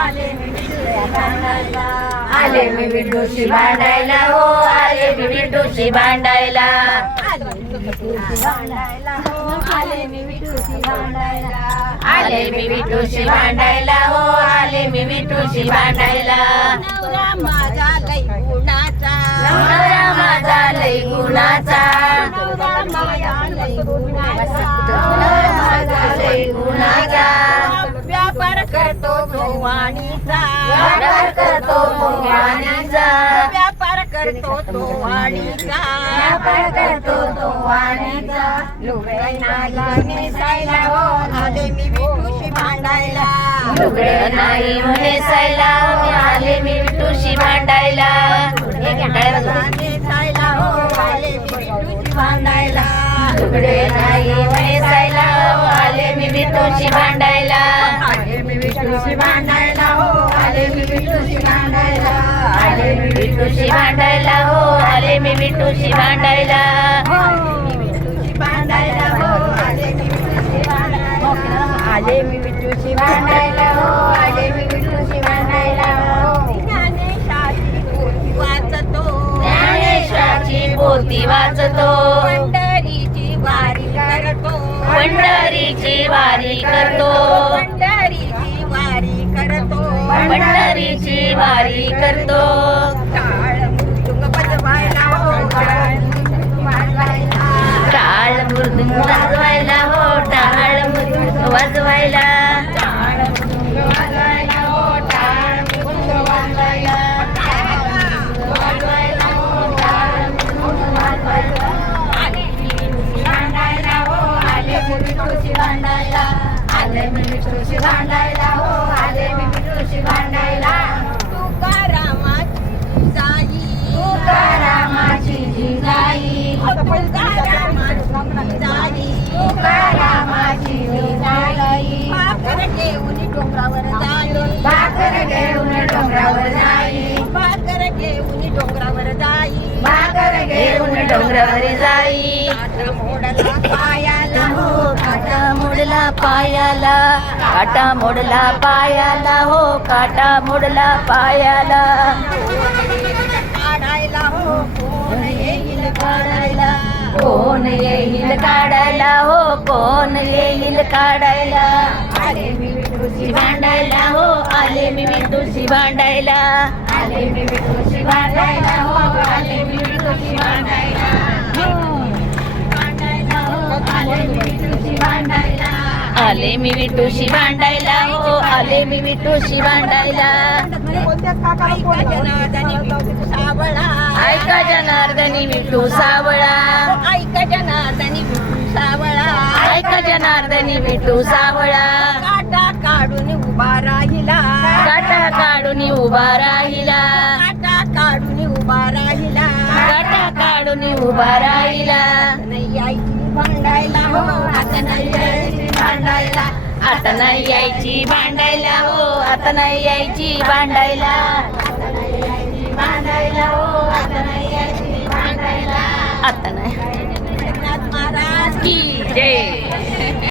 आले मी विठूशी भांडायला हो, आले मी विठूशी भांडायला. आले मी विठूशी भांडायला, आले मी विठूशी भांडायला हो, आले मी विठूशी भांडायला. नवरा माझा लई गुणाचा, नवरा माझा लई गुणाचा, नवरा माझा लई गुणाचा, नवरा माझा लई गुणाचा. व्यापार करतो तो वाणीचा, व्यापार करतो भगवानीचा, व्यापार करतो तो वाणीचा, व्यापार करतो तो वाणीचा. लुगडे नाही नेसायला हो, आले मी विठूशी भांडायला. लुगडे नाही नेसायला हो, आले मी विठूशी भांडायला. नेसायला हो, आले मी विठूशी भांडायला. लुगडे नाही नेसायला हो, आले मी विठूशी भांडायला. आले मी विठूशी भांडायला हो, आले मी विठूशी भांडायला. आले मी विठूशी भांडायला हो, आले मी विठूशी भांडायला. भांडायला हो, आले मी विठूशी भांडायला. आले मी विठूशी भांडायला हो, आले मी विठूशी भांडायला हो. ज्ञानेशाची पोथी वाचतो, ज्ञानेशाची पोथी वाचतो, पंढरीची वारी करतो, पंढरीची वारी करतो, पंढरीची वारी करतो, पंढरीची वारी करतो. टाळ मृदुंग बजवायला हो, टाळ मृदुंग वाजवायला. टाळ मृदुंग वाजवायला हो, टाळ मृदुंग वाजवायला. टाळ मृदुंग वाजवायला हो, टाळ मृदुंग वाजवायला. वाजवायला हो, टाळ मृदुंग वाजवायला. आले मी विठूशी भांडायला हो, आले मी विठूशी भांडायला. आले मी विठूशी भांडायला हो, आले मी विठूशी भांडायला. तुकारामाची जाई, तुकारामाची जिजाई, तुकारामाची जाई, तुकारामाची जिजाई. भाकर घेऊन डोंगरावर जाई, भाकर घेऊन डोंगरावर जाई, भाकर घेऊन डोंगरावर जाई. भाकर घेऊन डोंगरावर जाई. काटा मोडला पायाला हो, काटा मोडला पायाला, काटा मोडला पायाला हो, काटा मोडला पायाला. काढायला हो, कोण येईल काढायला. कोण येईल काढायला हो, कोण येईल काढायला. आले मी विठूशी भांडायला हो, आले मी विठूशी भांडायला. आले मी विठूशी भांडायला हो, आले मी विठूशी भांडायला. भांडायला हो, आले मी विठूशी भांडायला. आले मी विठूशी भांडायला हो, आले मी विठूशी भांडायला. ऐका जनार्दनी विठू सावळा, ऐका जनार्दनी विठू सावळा, ऐका जनार्दनी विठू सावळा. ऐका जनार्दनी विठू सावळा. काटा काढून उभा राहिला, काटा काढून उभा राहिला, काटा काढून उभा राहिला. काटा काढून उभा राहिला. नाही यायची भांडायला हो, आता नाही यायची भांडायला. आता नाही यायची भांडायला हो, आता नाही यायची भांडायला. भांडायला हो, आता नाही यायची भांडायला. आता नाही. एकनाथ महाराज की जय.